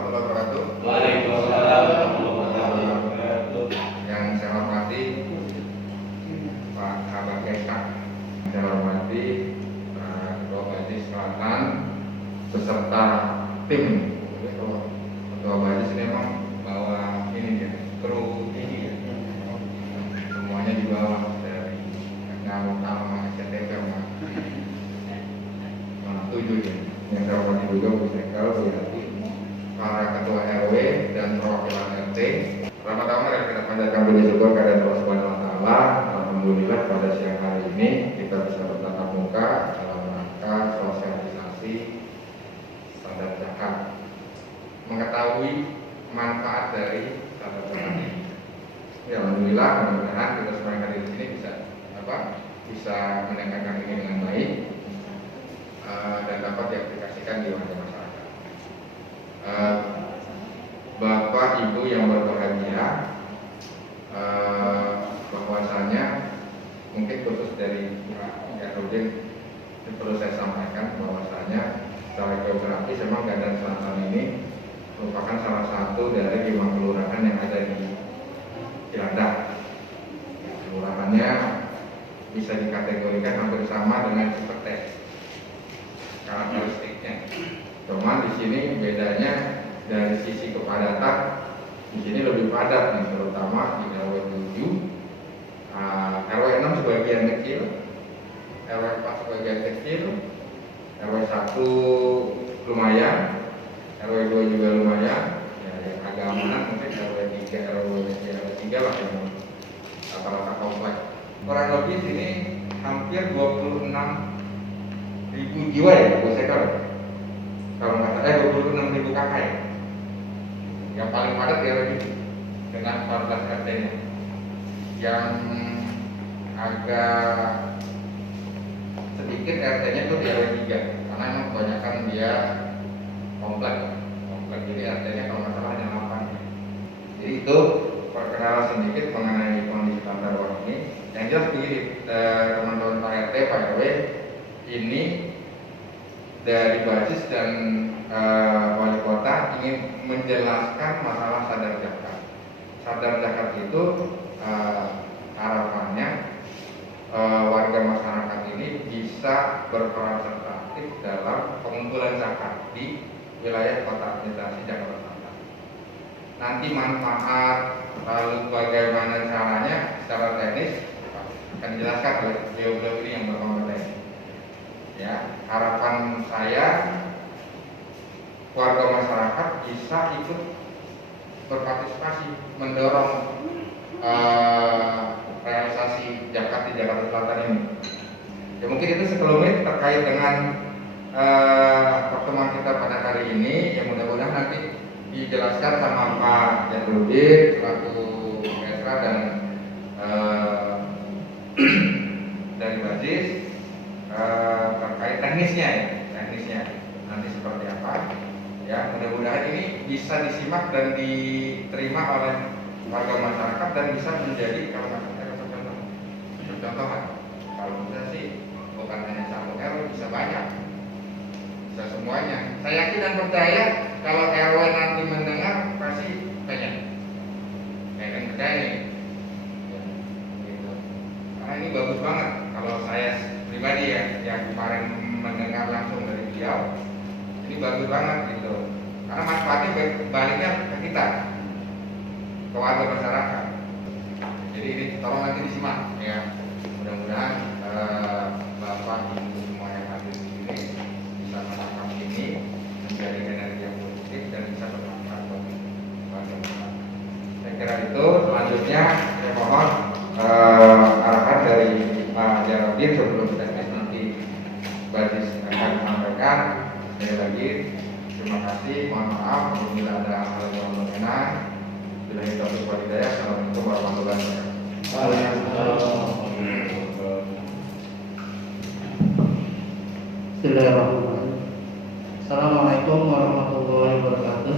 warahmatullahi wabarakatuh. Waalaikumsalam warahmatullahi wabarakatuh. Yang saya hormati Pak Kabak Kesak, yang saya hormati Ketua Majelis Selatan beserta tim. Jadi kalau Ketua Majelis ini memang bawa ini ya, kru ini ya. Semuanya di bawah dari nama SCTV sama 7 ya. Yang saya hormati juga Bu Sekal, Bu Yati, para ketua RW dan perwakilan RT. Pertama-tama kita panjatkan puji syukur kepada Allah Subhanahu wa taala. Alhamdulillah pada siang hari ini kita bisa bertatap muka dalam rangka sosialisasi sadar zakat. Mengetahui manfaat dari sadar zakat ini. Ya, alhamdulillah mudah-mudahan kita semua yang hadir di sini bisa mendengarkan ini dengan baik dan dapat diaplikasikan di warga masyarakat. Bapak Ibu yang berbahagia, bahwasanya mungkin khusus dari Pak Yarudin perlu saya sampaikan bahwasanya secara geografis memang Gandan Selatan ini merupakan salah satu dari 5 kelurahan yang ada di Cilandak. Kelurahannya bisa dikategorikan hampir sama dengan Cipete karakteristiknya. Cuma di sini bedanya dari sisi kepadatan, di sini lebih padat nih, terutama di RW 7, RW 6 sebagian kecil, RW 4 sebagian kecil, RW 1 lumayan, RW 2 juga lumayan, ya yang agak amanan mungkin RW 3, RW 3 lah yang rata-rata kompleks. Kurang lebih sini hampir 26.000 jiwa ya, Bu Sekal. Kalau nggak salah 26.000 kakak ya. Yang paling padat ya lagi dengan 14 RT-nya. Yang agak sedikit RT-nya itu di RW 3 karena memang kebanyakan dia komplek. Jadi RT-nya kalau nggak salah hanya 8. Jadi itu perkenalan sedikit mengenai kondisi tata ruang ini. Yang jelas begini, teman-teman Pak RT, Pak RW, ini dari Basis dan Wali Kota ingin menjelaskan masalah sadar zakat. Sadar zakat itu harapannya warga masyarakat ini bisa berperan serta aktif dalam pengumpulan zakat di wilayah Kota Administrasi Jakarta Selatan. Nanti manfaat lalu bagaimana caranya secara teknis akan dijelaskan oleh beliau-beliau ini yang berkompeten. Ya, harapan saya warga masyarakat bisa ikut berpartisipasi mendorong realisasi zakat di Jakarta Selatan ini. Ya mungkin itu sekelumit terkait dengan pertemuan kita pada hari ini. Yang mudah-mudahan nanti dijelaskan sama Pak Jadrudin selaku Esra dan dari Basis terkait teknisnya nanti seperti apa ya. Mudah-mudahan ini bisa disimak dan diterima oleh warga masyarakat dan bisa menjadi contohan. Kalau bisa sih bukan hanya satu RW, bisa banyak, bisa semuanya. Saya yakin dan percaya kalau RW nanti mendengar pasti pengen percaya nih ya, gitu. Karena ini bagus banget. Kalau saya pribadi ya, yang kemarin mendengar langsung dari beliau, ini bagus banget gitu. Karena manfaatnya baliknya ke kita, ke warga masyarakat. Jadi ini tolong nanti disimak ya. Mudah-mudahan Bapak Ibu semua yang hadir di sini bisa menangkap ini menjadi energi yang positif dan bisa bermanfaat bagi warga masyarakat. Saya kira itu. Selanjutnya saya mohon arahan dari Pak Jarudin sebelum teknis nanti Basis akan menyampaikan. Sekali lagi terima kasih, mohon maaf apabila ada hal yang berkenan. Bila itu berhidayah. Assalamualaikum warahmatullahi wabarakatuh. Bismillahirrahmanirrahim. Assalamualaikum warahmatullahi wabarakatuh.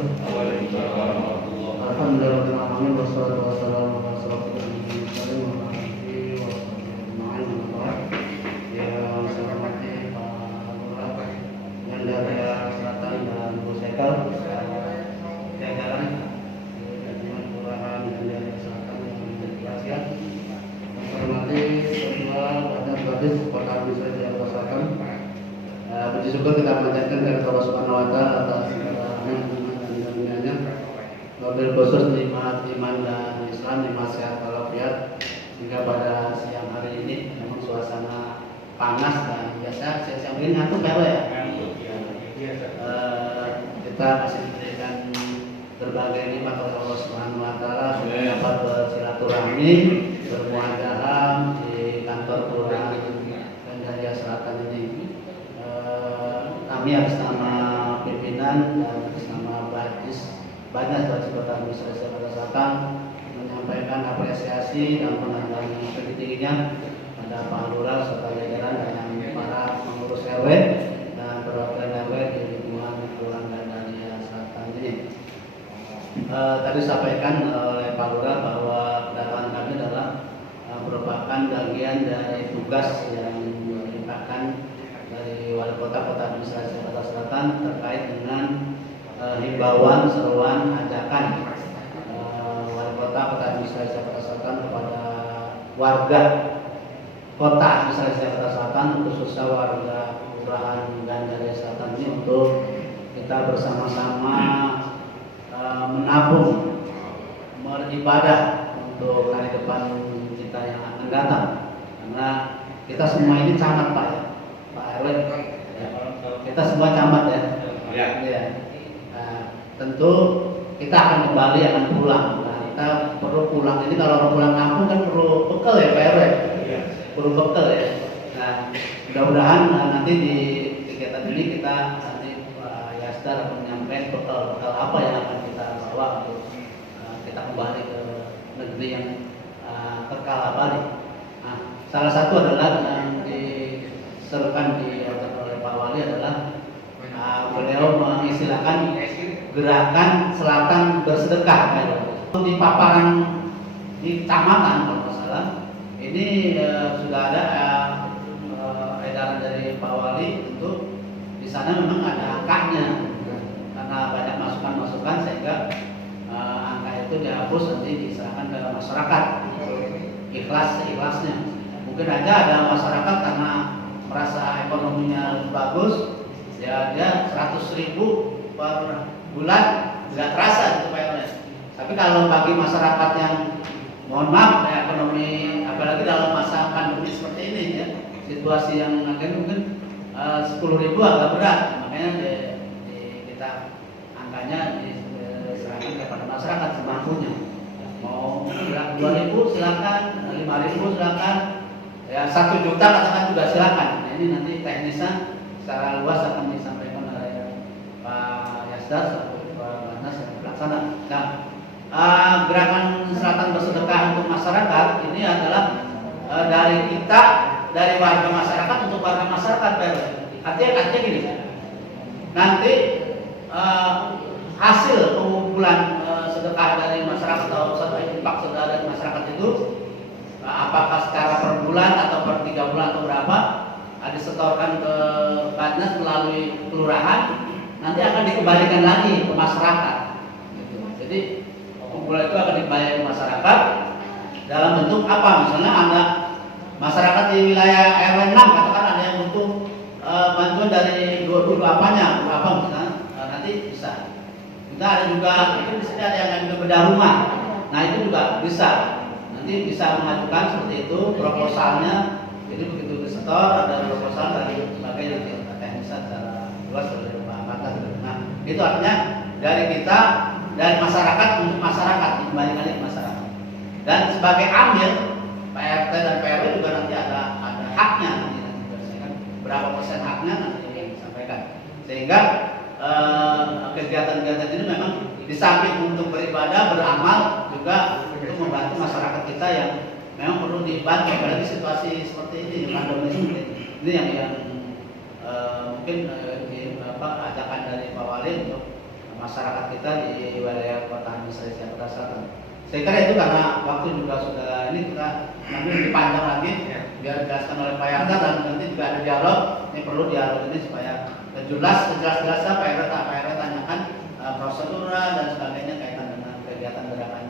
Alhamdulillahirrahmanirrahim. Wassalatu wassalamu ala asyrofil anbiya'i wal mursalin wa ala alihi wa sahbihi. Yang saya hormati Pak Lurah Gandaria Selatan dan Bu Sekal, Baptis Kota Administrasi Jakarta Selatan. Puji syukur kita panjatkan kepada Allah Subhanahu Wa Taala atas segala nikmat dan karunia-Nya. Wabil khusus nikmat iman dan Islam, nikmat sehat walafiat, sehingga pada siang hari ini memang suasana panas dan biasa siang ini ngantuk ya. Kita masih diberikan berbagai nikmat oleh Allah Subhanahu Wa Taala, dapat bersilaturahmi, bermuajahah di kantor kelurahan Gandaria Selatan ini. Kami atas nama pimpinan dan atas nama Banyak Kota Administrasi Jakarta Selatan menyampaikan apresiasi dan penghargaan yang setinggi-tingginya pada Pak Lurah serta jajaran dan para pengurus RW dan perwakilan RW di lingkungan Kelurahan Gandaria Selatan ini. Tadi disampaikan oleh Pak Lurah bahwa kedatangan kami adalah merupakan bagian dari tugas yang dilimpahkan dari Wali Kota Administrasi Jakarta Selatan terkait dengan himbauan, seruan, ajakan Wali Kota Administrasi Jakarta Selatan kepada warga Kota Administrasi Jakarta Selatan, khususnya warga Kelurahan Gandaria Selatan ini untuk kita bersama-sama menabung, beribadah untuk hari depan kita yang akan datang. Karena kita semua ini camat Pak ya, Pak RW, ya. Kita semua camat ya. Ya. Tentu kita akan kembali, akan pulang. Nah, kita perlu pulang. Ini kalau orang pulang kampung kan perlu bekal ya Pak RW. Perlu bekal ya. Nah, mudah-mudahan nanti di kegiatan ini kita nanti Yasdar akan menyampaikan bekal apa yang akan kita bawa untuk kita kembali ke negeri yang kekal abadi. Nah, salah satu adalah yang diserukan oleh Pak Wali adalah beliau mengistilahkan gerakan selatan bersedekah. Di paparan di kecamatan kalau nggak salah ini sudah ada edaran dari Pak Wali untuk di sana memang ada angkanya karena banyak masukan sehingga angka itu dihapus nanti diserahkan ke masyarakat ikhlasnya. Mungkin aja ada masyarakat karena merasa ekonominya bagus ya dia 100.000 per bulan nggak terasa itu Pak. Tapi kalau bagi masyarakat yang mohon maaf ya, ekonomi apalagi dalam masa pandemi seperti ini ya, situasi yang mungkin 10.000 agak berat, makanya kita angkanya diserahkan kepada masyarakat semampunya. Mau 2.000 silakan, 5.000 silakan, ya 1 juta katakan juga silakan. Nah, ini nanti teknisnya secara luas akan disampaikan oleh Pak Yasdar selaku Kepala Banas yang pelaksana. Nah, gerakan selatan bersedekah untuk masyarakat ini adalah dari kita, dari warga masyarakat untuk warga masyarakat. Artinya gini, nanti hasil pengumpulan sedekah dari masyarakat atau satu infak sedekah dari masyarakat itu apakah secara per bulan atau per 3 bulan atau berapa disetorkan ke Banas melalui kelurahan, nanti akan dikembalikan lagi ke masyarakat. Jadi kumpulan itu akan dibayar ke masyarakat dalam bentuk apa? Misalnya ada masyarakat di wilayah RW 6 katakan ada yang butuh bantuan dari dua apanya, berapa misalnya, nanti bisa. Kita ada juga itu di sini ada yang juga bedah rumah. Nah itu juga bisa. Nanti bisa mengajukan seperti itu proposalnya. Jadi begitu disetor ada proposal dari sebagai teknis secara luas oleh Pak Batas. Nah itu artinya dari kita, dari masyarakat untuk masyarakat, dikembalikan ke masyarakat. Dan sebagai amil Pak RT dan Pak RW juga nanti ada haknya nanti dibersihkan berapa persen haknya nanti disampaikan. Sehingga kegiatan-kegiatan ini memang di samping untuk beribadah, beramal juga untuk membantu masyarakat kita yang memang perlu dibantu apalagi situasi seperti ini pandemi seperti ini. Ini yang mungkin ajakan dari Pak Wali untuk masyarakat kita di wilayah Kota Administrasi Jakarta Selatan. Saya kira itu karena waktu juga sudah ini kita nanti lebih panjang lagi biar dijelaskan oleh Pak Yanda dan nanti juga ada dialog. Ini perlu dialog ini supaya jelas-jelasnya Pak RW tanyakan prosedur dan sebagainya kaitan dengan kegiatan gerakan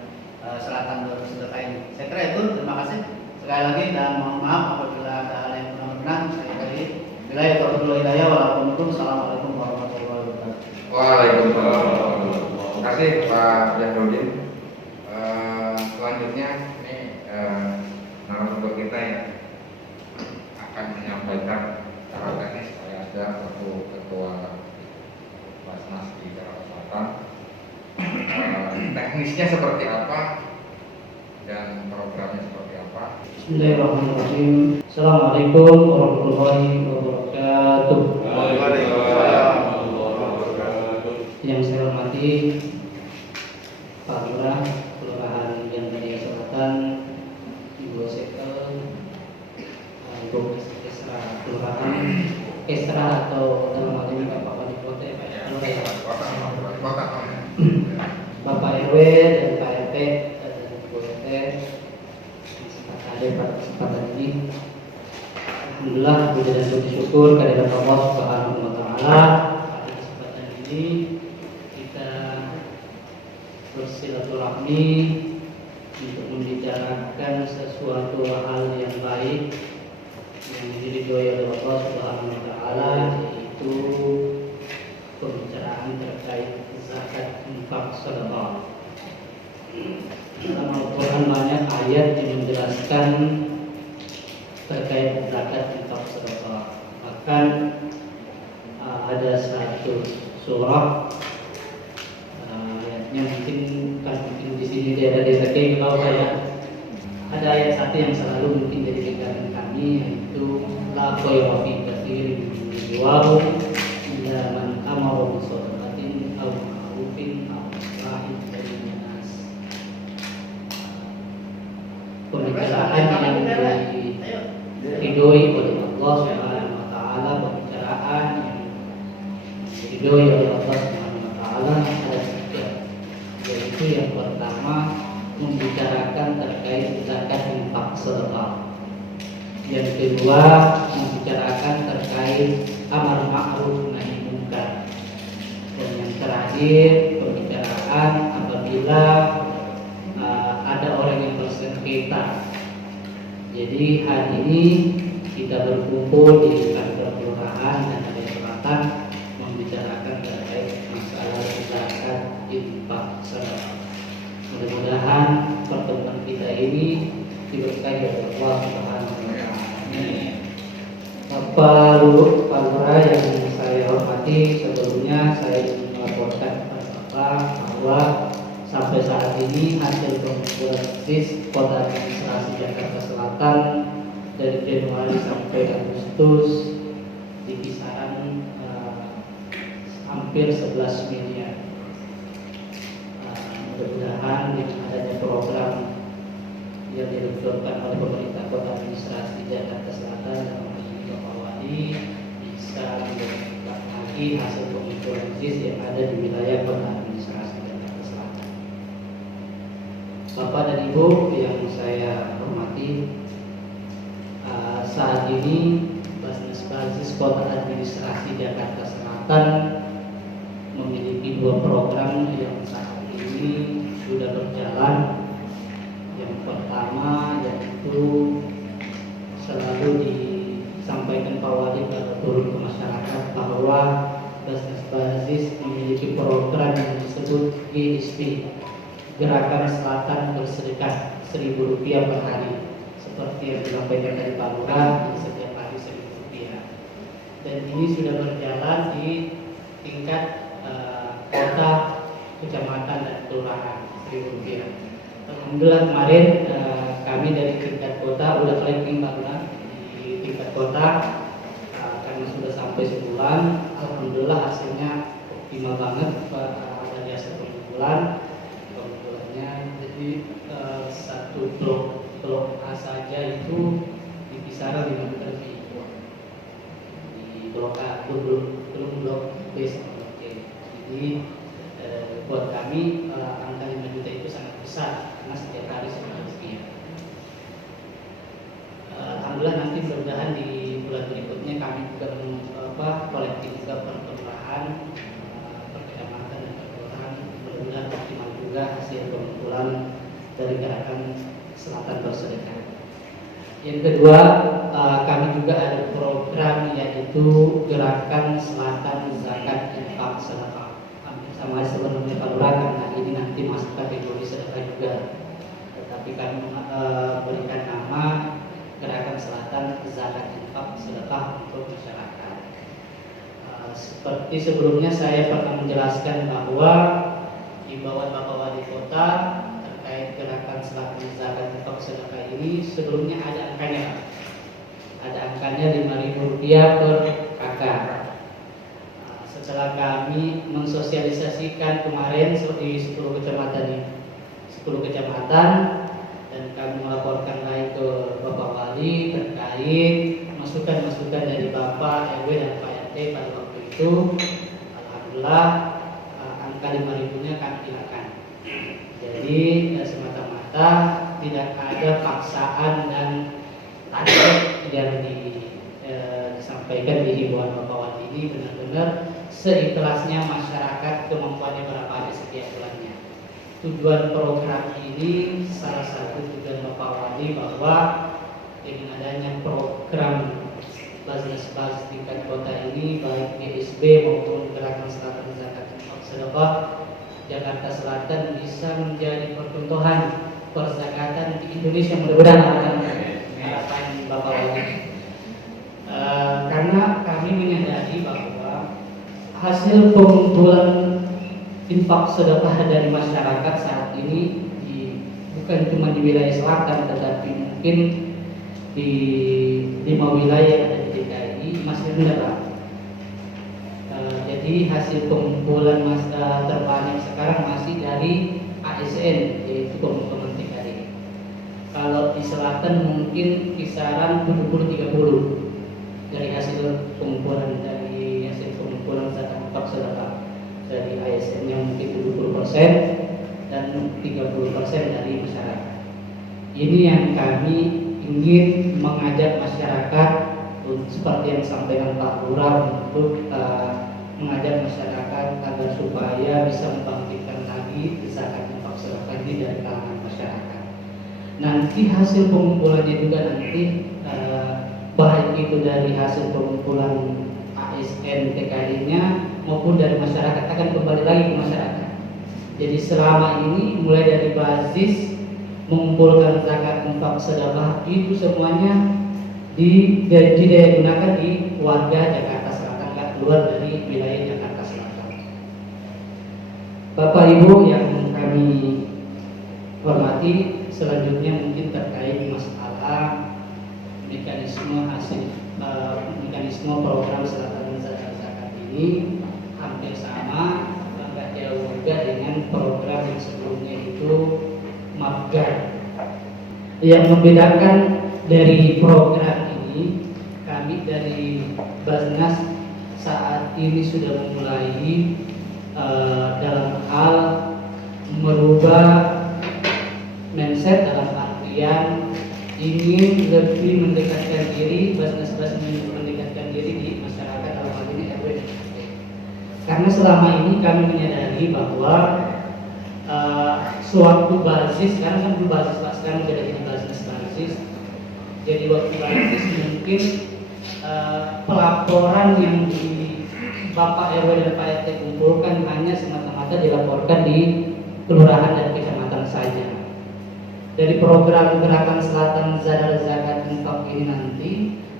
selatan bersedekah ini. Saya kira itu, terima kasih sekali lagi dan mohon maaf apabila ada hal yang kurang wabarakatuh. Assalamualaikum warahmatullahi wabarakatuh. Waalaikumsalam. Terima kasih Pak Jahrudin. Selanjutnya ini narasumber kita yang akan menyampaikan secara teknis. Saya ada waktu ketua Basnas di Jakarta Selatan. Teknisnya seperti apa dan programnya seperti apa? Bismillahirrahmanirrahim. Assalamualaikum warahmatullahi wabarakatuh. Yang saya hormati Pak Lurah Kelurahan Jaya Selatan, Ibu Sekel, Ibu Esra Kelurahan, Esra atau dalam hal ini Bapak Wali Kota ya Pak ya, Kota. Bapak RW dan Pak RT dan Ibu RT, ada pada kesempatan ini. Alhamdulillah, puji dan puji syukur kehadirat Allah Subhanahu wa Ta'ala. Pada kesempatan ini kita bersilaturahmi untuk membicarakan sesuatu hal yang baik yang diridhoi oleh Allah Subhanahu wa Ta'ala, yaitu pembicaraan terkait zakat, infak, sedekah. Dalam Al-Quran banyak ayat yang menjelaskan terkait zakat, infak, sedekah. Bahkan ada satu surah ayatnya mungkin di sini di ada desa di bawah ya. Ada ayat satu yang selalu mungkin jadi pegangan kami, yaitu la khayra fi katsirin min najwahum illa man amara bi shadaqatin aw ma'rufin aw islahin bainan nas. Pembicaraan yang diridhoi oleh Allah Subhanahu wa Ta'ala, pembicaraan yang diridhoi oleh Allah Subhanahu wa Ta'ala ada tiga, yaitu yang pertama membicarakan terkait zakat, infak, sedekah. Yang kedua membicarakan terkait amar ma'ruf nahi munkar. Dan yang terakhir pembicaraan apabila ada orang yang bersengketa. Jadi hari ini kita berkumpul di kantor kelurahan dan Jaya Selatan membicarakan terkait masalah zakat, infak, sedekah. Mudah-mudahan pertemuan kita ini diberkahi oleh Allah Subhanahu wa Ta'ala. Pak Lurah yang saya hormati, sebelumnya saya ingin melaporkan kepada Bapak bahwa sampai saat ini hasil pengumpulan KRIS Kota Administrasi Jakarta Selatan dari Januari sampai Agustus di kisaran hampir 11 miliar. Mudah-mudahan dengan adanya program yang diluncurkan oleh pemerintah Kota Administrasi Jakarta Selatan dan Bapak Wali bisa meningkatkan lagi hasil pengumpulan KRIS yang ada di wilayah Kota Administrasi Jakarta Selatan. Bapak dan Ibu yang saya hormati, saat ini Basnas Basis Kota Administrasi Jakarta Selatan memiliki dua program yang saat ini sudah berjalan. Yang pertama yaitu selalu disampaikan Pak Wali pada turun ke masyarakat bahwa Basnas Basis memiliki program yang disebut GSP, Gerakan Selatan Bersedekah Rp1.000 per hari, seperti yang disampaikan dari Pak Lurah, setiap hari Rp1.000. Dan ini sudah berjalan di tingkat kota, kecamatan, dan kelurahan Rp1.000. Alhamdulillah kemarin kami dari tingkat kota udah collecting Pak Lurah di tingkat kota karena sudah sampai sebulan. Alhamdulillah hasilnya optimal banget dari hasil pengumpulannya. Jadi satu blok A saja itu di kisaran 5 juta lebih. Di blok A belum blok B sama blok C. Jadi buat kami angka 5 juta itu sangat besar karena setiap hari sangat sekian. Alhamdulillah nanti mudah-mudahan di bulan berikutnya kami juga kolektif juga per kelurahan, per kecamatan, dan per kelurahan. Mudah-mudahan optimal juga hasil pengumpulan dari Gerakan Selatan Bersedekah. Yang kedua, kami juga ada program yaitu Gerakan Selatan Zakat Infak Sedekah. Hampir sama sebelumnya Pak Lurah, karena ini nanti masuk kategori sedekah juga. Tetapi kami berikan nama Gerakan Selatan Zakat Infak Sedekah untuk masyarakat. Seperti sebelumnya saya pernah menjelaskan bahwa himbauan Bapak Wali Kota terkait Gerakan Selatan Zakat Infak Sedekah ini sebelumnya ada angkanya, Pak. Ada angkanya Rp5.000 per kakak. Setelah kami mensosialisasikan kemarin di 10 kecamatan ini, 10 kecamatan, dan kami melaporkan lagi ke Bapak Wali terkait masukan-masukan dari Bapak RW dan Pak RT pada waktu itu. Alhamdulillah angka 5.000-nya kami hilangkan. Jadi semata-mata tidak ada paksaan dan target yang disampaikan di himbauan Bapak Wali ini benar-benar seikhlasnya masyarakat kemampuannya berapa di setiap bulannya. Tujuan program ini, salah satu tujuan Bapak Wali bahwa dengan adanya program Basnas tingkat kota ini, baik GSB maupun Gerakan Selatan Zakat Infak Sedekah, Jakarta Selatan bisa menjadi percontohan perzakatan di Indonesia, mudah-mudahan harapan Bapak Wali. Karena kami menyadari bahwa hasil pengumpulan infak sedekah dari masyarakat saat ini bukan cuma di wilayah selatan, tetapi mungkin di 5 wilayah yang ada di DKI masih rendah. Jadi hasil pengumpulan terbanyak sekarang masih dari ASN, yaitu pengumpulan TKI. Kalau di selatan mungkin kisaran 70-30 dari hasil pengumpulan zakat infak sedekah. Dari ASN-nya mungkin 70% dan 30% dari masyarakat. Ini yang kami ingin mengajak masyarakat, seperti yang disampaikan Pak Lurah, untuk mengajak masyarakat agar supaya bisa membangkitkan lagi zakat infak sedekah ini dari kalangan masyarakat. Nanti hasil pengumpulannya juga baik itu dari hasil pengumpulan ASN TKI-nya maupun dari masyarakat akan kembali lagi ke masyarakat. Jadi selama ini mulai dari basis mengumpulkan zakat infak sedekah itu semuanya didaya gunakan di warga Jakarta Selatan, nggak keluar dari wilayah Jakarta Selatan. Bapak Ibu yang kami hormati, selanjutnya mungkin terkait masalah mekanisme program Selatan Zakat ini hampir sama, agak jauh juga dengan program yang sebelumnya itu Mapgar. Yang membedakan dari program ini, kami dari Basnas saat ini sudah memulai dalam hal merubah mindset, dalam artian ingin lebih mendekatkan diri, Basnas mendekatkan diri di masyarakat, dalam hal ini RW. Karena selama ini kami menyadari bahwa suatu basis, sekarang kan belum basis Pak, sekarang sudah jadi basis. Jadi waktu basis mungkin pelaporan yang di Bapak RW dan Pak RT kumpulkan hanya semata-mata dilaporkan di kelurahan dan kecamatan saja. Dari program Gerakan Selatan Zakat Infak ini nanti,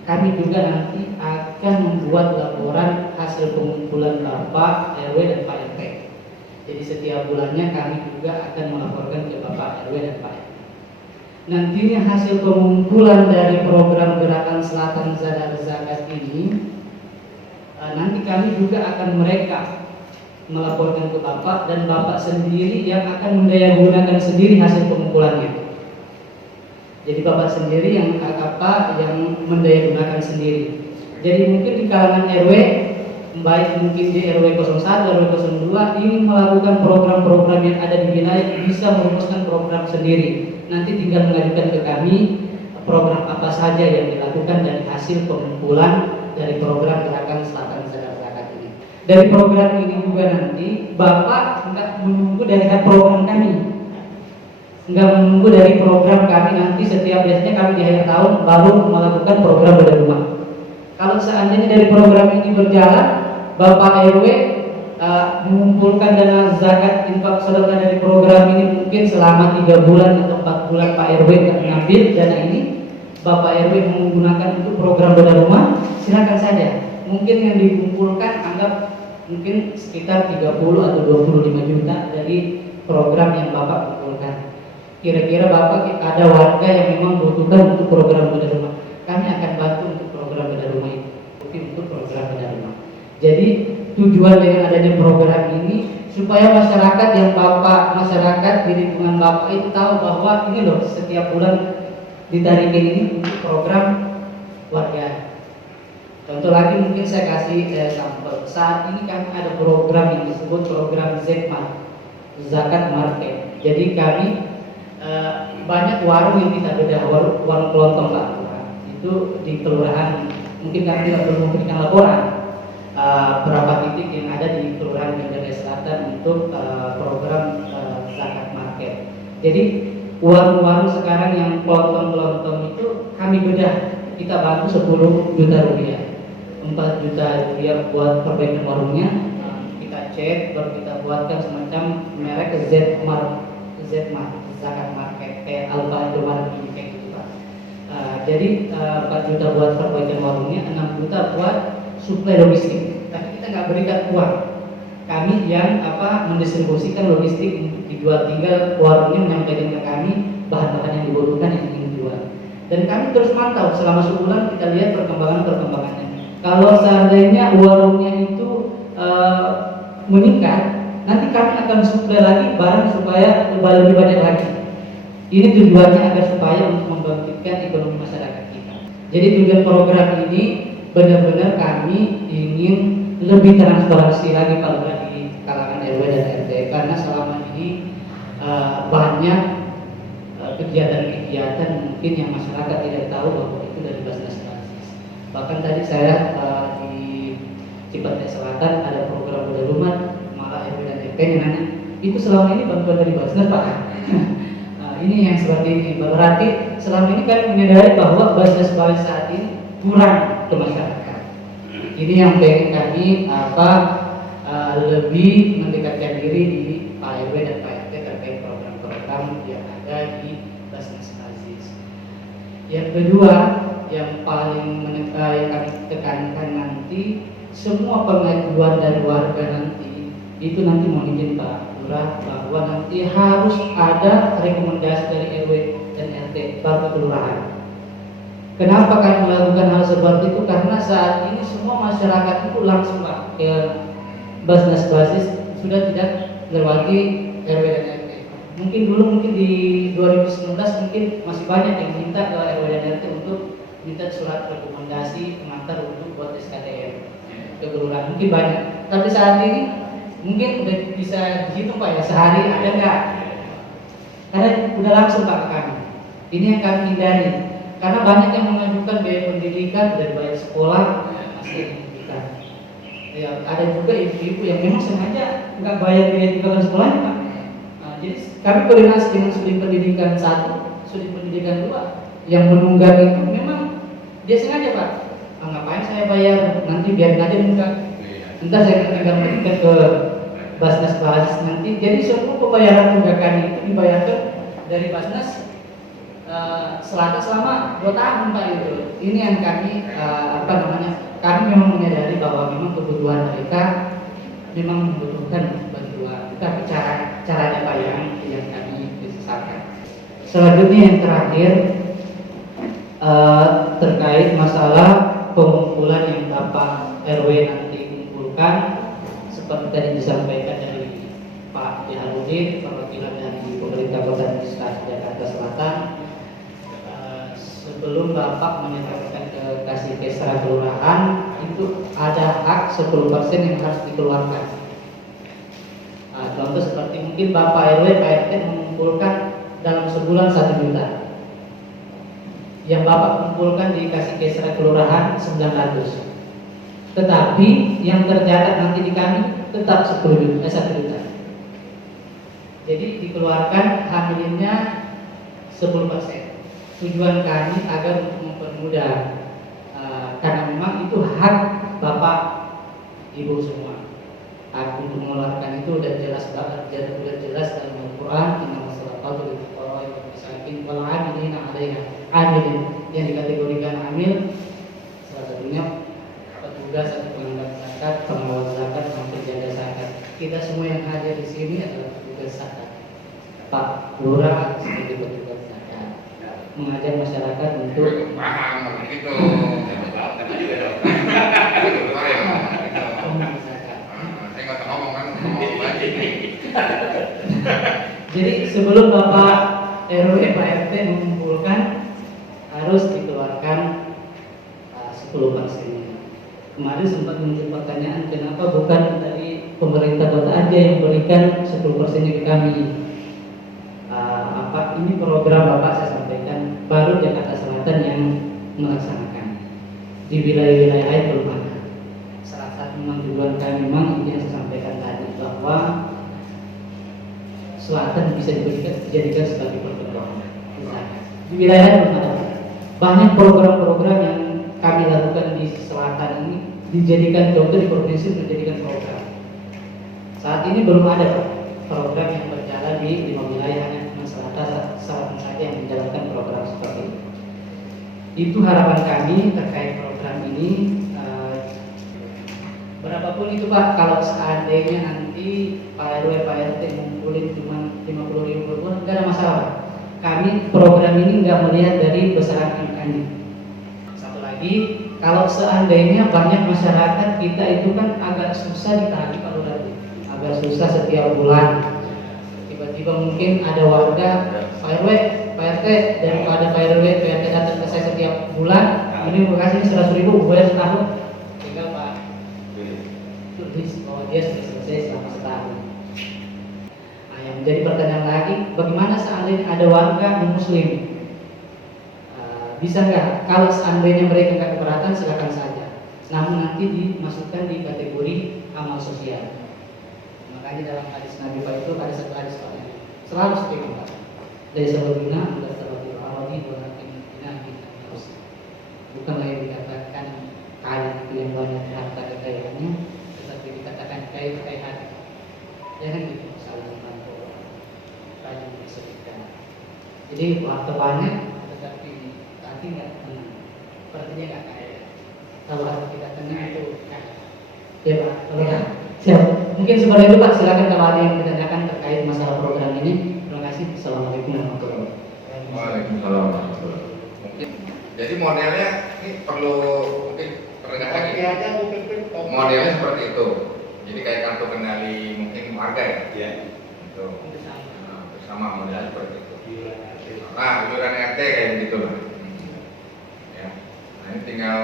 kami juga nanti akan membuat laporan hasil pengumpulan Bapak RW dan Pak RT. Jadi setiap bulannya kami juga akan melaporkan ke Bapak RW dan Pak RT. Nantinya hasil pengumpulan dari program Gerakan Selatan Zakat ini, nanti kami juga akan mereka melaporkan ke Bapak, dan Bapak sendiri yang akan mendayagunakan sendiri hasil pengumpulannya. Jadi Bapak sendiri yang mendayagunakan sendiri. Jadi mungkin di kalangan RW, baik mungkin di RW 01, RW 02 ini melakukan program-program yang ada di wilayah, bisa merumuskan program sendiri. Nanti tinggal mengajukan ke kami program apa saja yang dilakukan dari hasil pengumpulan dari program Gerakan Selatan Zakat ini. Dari program ini juga nanti Bapak nggak menunggu dari program kami, nggak menunggu dari program kami nanti setiap biasanya kami di akhir tahun baru melakukan program bedah rumah. seandainya dari program ini berjalan, Bapak RW mengumpulkan dana zakat infak sedekah dari program ini mungkin selama 3 bulan atau 4 bulan Pak RW mengambil dana ini, Bapak RW menggunakan untuk program bedah rumah, silakan saja. Mungkin yang dikumpulkan anggap mungkin sekitar 30 atau 25 juta dari program yang Bapak kumpulkan. Kira-kira Bapak ada warga yang memang membutuhkan untuk program bedah rumah, kami akan bantu untuk program bedah rumah itu, untuk program bedah rumah. Jadi tujuan dengan adanya program ini supaya masyarakat masyarakat di lingkungan Bapak itu tahu bahwa ini loh setiap bulan ditarikin ini untuk program warga. Contoh lagi mungkin saya kasih sampel. Saat ini kami ada program yang disebut program ZMAR, Zakat Market. Jadi kami banyak warung yang kita bedah, warung kelontong Pak. Itu di kelurahan, mungkin kami tidak perlu memberikan laporan berapa titik yang ada di Kelurahan Gandaria Selatan untuk program zakat market. Jadi warung-warung sekarang yang kelontong-kelontong itu kami bedah, kita bantu 10 juta rupiah, 4 juta rupiah buat perbaikan warungnya, kita cek, baru kita buatkan semacam merek ZMAR, zakat market kayak Alfa Indomaret ini kayak gitu Pak. Jadi 4 juta buat perbaikan warungnya, 6 juta buat suplai logistik, tapi kita nggak berikan uang. Kami yang mendistribusikan logistik untuk dijual, tinggal warungnya menyampaikan ke kami bahan-bahan yang dibutuhkan yang ingin dijual. Dan kami terus mantau selama sebulan, kita lihat perkembangannya. Kalau seandainya warungnya itu meningkat, nanti kami akan suplai lagi barang supaya lebih banyak lagi. Ini tujuannya agar supaya untuk membangkitkan ekonomi masyarakat kita. Jadi tujuan program ini benar-benar kami ingin lebih transparansi lagi kalau di kalangan RW dan RT, karena selama ini banyak kegiatan-kegiatan mungkin yang masyarakat tidak tahu bahwa itu dari Basnas Basis. Bahkan tadi saya di Cipete Selatan ada program bedah rumah, malah RW dan RT yang nanya, itu selama ini bantuan dari Basnas Pak? Ini yang seperti ini, berarti selama ini kami menyadari bahwa Basnas Basis saat ini kurang ke masyarakat. Ini yang pengen kami lebih mendekatkan diri di Pak RW dan Pak RT terkait program-program yang ada di Basnas Basis. Yang kedua, yang paling yang kami tekankan nanti, semua pengajuan dari warga nanti itu nanti mohon izin Pak Lurah bahwa nanti harus ada rekomendasi dari RW dan RT baru kelurahan. Kenapa kami melakukan hal seperti itu? Karena saat ini semua masyarakat itu langsung Pak ke Basnas Basis, sudah tidak lewati RW dan RT. Mungkin dulu di 2019 mungkin masih banyak yang minta ke RW dan RT untuk minta surat rekomendasi pengantar untuk buat SKTM ke kelurahan, mungkin banyak. Tapi saat ini mungkin udah bisa dihitung Pak ya, sehari ada enggak? Karena udah langsung Pak ke kami. Ini yang kami hindari. Karena banyak yang mengajukan biaya pendidikan dari bayar sekolah masih pendidikan. Ya, ada juga ibu-ibu yang memang sengaja nggak bayar biaya tunjangan sekolahnya Pak. Jadi kami koordinasi dengan sudin pendidikan 1, sudin pendidikan 2 yang menunggak itu memang dia sengaja Pak. Ngapain saya bayar, nanti biar aja nunggak. Entah saya tinggal meningkat ke Basnas Basis nanti. Jadi semua pembayaran tunggakan itu dibayarkan dari Basnas Selatan selama 2 tahun Pak itu. Ini yang kami kami memang menyadari bahwa memang kebutuhan mereka memang membutuhkan bantuan. Tapi caranya Pak yang kami sesalkan. Selanjutnya yang terakhir terkait masalah pengumpulan yang Bapak RW nanti kumpulkan, seperti tadi disampaikan dari Pak Jaharudin, perwakilan dari pemerintah Kota Administrasi Jakarta Selatan. Sebelum Bapak menyerahkan ke kasih kesra kelurahan, itu ada hak 10% yang harus dikeluarkan. Contoh seperti mungkin Bapak RW, Pak RT mengumpulkan dalam sebulan 1 juta. Yang Bapak kumpulkan di kasih kesra kelurahan 900. Tetapi yang tercatat nanti di kami tetap 1 juta. Jadi dikeluarkan hamilinnya 10%. Tujuan kami agar untuk mempermudah, karena memang itu hak Bapak Ibu semua. Hak untuk mengeluarkan itu udah jelas banget, udah jelas dalam Al-Quran. Inna masalatu lil-fuqara wal masakin wal 'amilina 'alaiha. Amil yang dikategorikan amil salah satunya petugas atau pengantar zakat, pengawal zakat, dan penjaga zakat. Kita semua yang hadir di sini adalah petugas zakat. Pak Lurah sebagai petugas zakat mengajak masyarakat untuk paham begitu. Saya nggak tahu ngomong kan, ngomong lagi. Jadi sebelum Bapak RW Pak RT mengumpulkan harus dikeluarkan 10%. Kemarin sempat muncul pertanyaan kenapa bukan dari pemerintah kota aja yang berikan 10%-nya ke kami. Ini program Bapak saya sampaikan baru Jakarta Selatan yang melaksanakan. Di wilayah-wilayah lain belum ada. Salah satu tujuan kami memang ini yang saya sampaikan tadi bahwa Selatan bisa dijadikan sebagai percontohan. Di wilayah lain belum ada. Banyak program-program yang kami lakukan di Selatan ini dijadikan contoh di provinsi menjadikan program. Saat ini belum ada Pak, program yang berjalan di 5 wilayah, hanya Selatan saja yang menjalankan program seperti itu. Itu harapan kami terkait program ini. Berapapun itu Pak, kalau seandainya nanti Pak RW Pak RT ngumpulin cuma 50.000 per bulan, nggak ada masalah Pak. Kami program ini nggak melihat dari besaran angkanya. Satu lagi, kalau seandainya banyak masyarakat kita itu kan agak susah ditagih Pak Lurah, agak susah setiap bulan. Tiba-tiba mungkin ada warga Pak RW, Pak RT, dan ada Pak RW, Pak RT datang ke saya setiap bulan, ini mau kasih 100.000 bayar setahun, tinggal Pak tulis bahwa dia sudah selesai selama setahun. Nah, yang menjadi pertanyaan lagi, bagaimana seandainya ada warga non-muslim? Bisa nggak? Kalau seandainya mereka nggak keberatan, silakan saja. Namun nanti dimasukkan di kategori amal sosial. Makanya dalam hadis Nabi Pak itu ada satu hadis Pak selalu seperti Pak. Dari sebelumnya sudah terlalu awali walakin kita harus bukanlah yang dikatakan kaya itu yang banyak harta kekayaannya, tetapi dikatakan kaya hati. Jangan gitu saling membantu rajin disebutkan. Jadi harta banyak tetapi hati nggak tenang, sepertinya nggak kaya. Kalau hati kita tenang itu kaya. Ya Pak, kalau siap. Mungkin seperti itu Pak, silakan kalau ada yang ditanyakan terkait masalah program ini. Terima kasih. Assalamualaikum warahmatullahi wabarakatuh. Waalaikumsalam warahmatullahi wabarakatuh. Mungkin jadi modelnya ini perlu mungkin pertegas lagi. Modelnya seperti itu. Jadi kayak kartu kendali mungkin warga ya. Iya. Itu. Bersama modelnya seperti itu. Nah, iuran RT kayak begitu lah. Ya. Nah, ini tinggal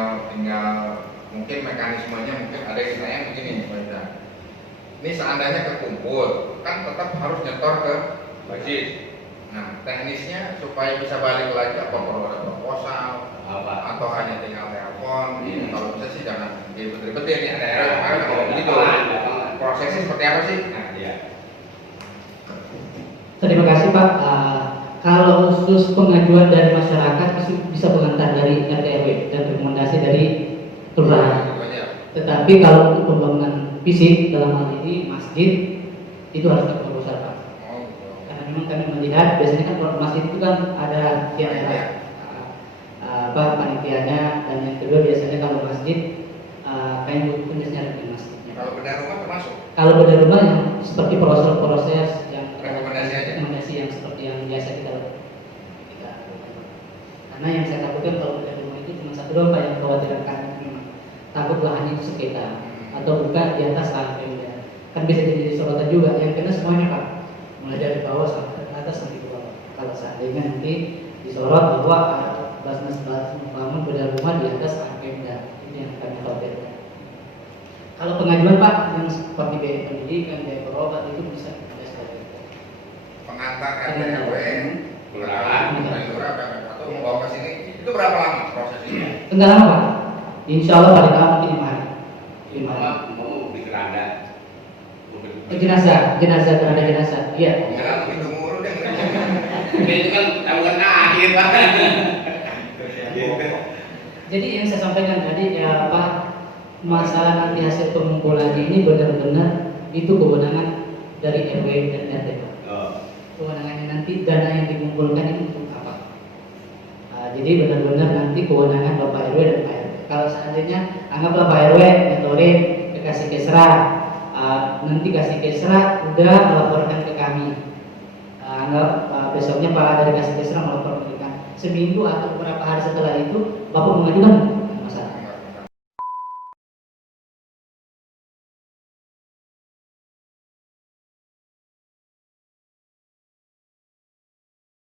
mungkin mekanismenya mungkin ada yang saya begini Pak Ida. Ini seandainya kekumpul kan tetap harus nyetor ke masjid. Nah teknisnya supaya bisa balik lagi apa perlu ada proposal atau hanya tinggal telepon. Kalau bisa sih jangan ribet-ribet ya, ini ada error kalau begitu. Prosesnya seperti apa sih? Nah, iya. Terima kasih Pak. Kalau khusus pengajuan dari masyarakat bisa pengantar dari RT RW dan rekomendasi dari kelurahan. Tetapi kalau untuk pembangunan fisik dalam hal ini masjid itu harus terproposal Pak. Karena memang kami melihat biasanya kan kalau masjid itu kan ada tiap panitianya, dan yang kedua biasanya kalau masjid kami punya dengan masjidnya. Kalau beda rumah termasuk? Kalau beda rumah yang seperti proses yang rekomendasi yang seperti yang biasa kita lakukan. Karena yang saya takutkan kalau beda rumah itu cuma satu doang Pak yang kekhawatiran kami. Takut lahannya itu sekitar atau bukan di atas lantai, kan bisa jadi sorotan juga. Yang kena semuanya Pak, mulai dari bawah sampai ke atas sampai ke bawah. Kalau seandainya nanti disorot bahwa Basnas membangun beda rumah di atas Pemda, ini yang kami khawatirkan. Kalau pengajuan Pak yang seperti biaya pendidikan, biaya berobat itu bisa pengantar RT RW, kelurahan, atau bawa ke sini itu berapa lama prosesnya? Enggak lama Pak. Insya Allah paling lama mungkin 5 hari. 5 hari. Mau di keranda. Jenazah ada jenazah. Iya. Enggak, itu mulu deh. Itu kan tahuan akhir Pak. Jadi yang saya sampaikan tadi ya Pak, masalah nanti hasil pengumpulannya ini benar-benar itu kewenangan dari RW dan RT Pak. Oh. Kewenangannya nanti dana yang dikumpulkan ini untuk apa? Jadi benar-benar nanti kewenangan Bapak RW dan Pak RW. Kalau seandainya anggaplah Pak RW nyetorin ke kasih kesra, nanti kasih kesra udah melaporkan ke kami. Anggap besoknya Pak dari kasih kesra melaporkan ke kami. Seminggu atau beberapa hari setelah itu Bapak mengajukan